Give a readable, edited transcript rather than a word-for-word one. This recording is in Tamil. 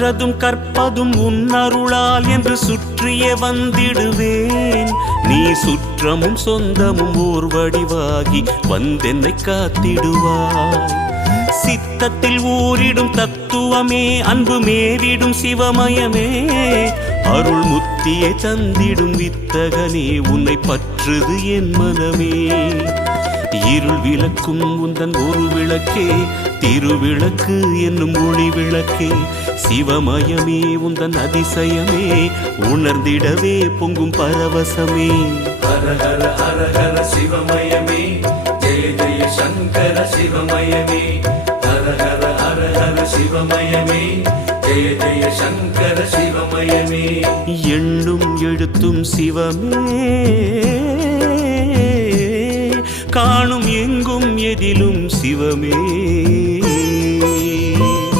கற்றதும் கற்பதும் உன்னருளால் என்று சுற்றியே வந்திடுவேன். நீ சுற்றமும் சொந்தமும் ஓர் வடிவாகி வந்தென்னை காத்திடுவாய். சித்தத்தில் ஊரிடும் தத்துவமே, அன்பு மேவிடும் சிவமயமே, அருள் முத்தியை தந்திடும் வித்தகனே, உன்னை பற்றுது என் மனமே. இருள் விளக்கும் உந்தன் ஒரு விளக்கே, திருவிளக்கு என்னும் ஒளி விளக்கே, சிவமயமே உந்தன் அதிசயமே, உணர்ந்திடவே பொங்கும் பரவசமே. ஹர ஹர ஹர ஹர சிவமயமே, ஜெய ஜெய சங்கர சிவமயமே. ஹர ஹர ஹர ஹர சிவமயமே, ஜெய ஜெய சங்கர சிவமயமே. எண்ணும் எழுத்தும் சிவமே, காணும் எங்கும் எதிலும் சிவமே.